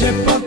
Japan.